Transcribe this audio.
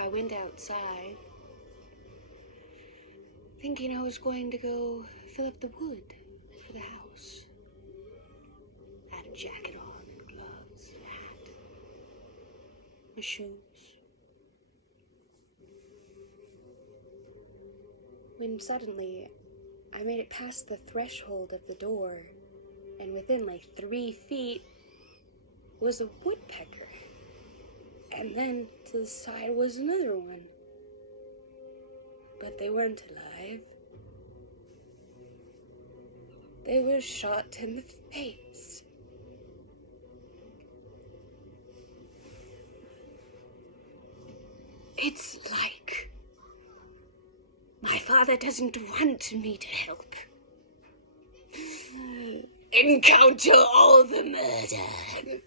I went outside, thinking I was going to go fill up the wood for the house. I had a jacket on, and gloves, and a hat, my shoes. When suddenly, I made it past the threshold of the door, and within like 3 feet was a woodpecker. And then to the side was another one. But they weren't alive. They were shot in the face. It's like my father doesn't want me to help. Encounter all the murder.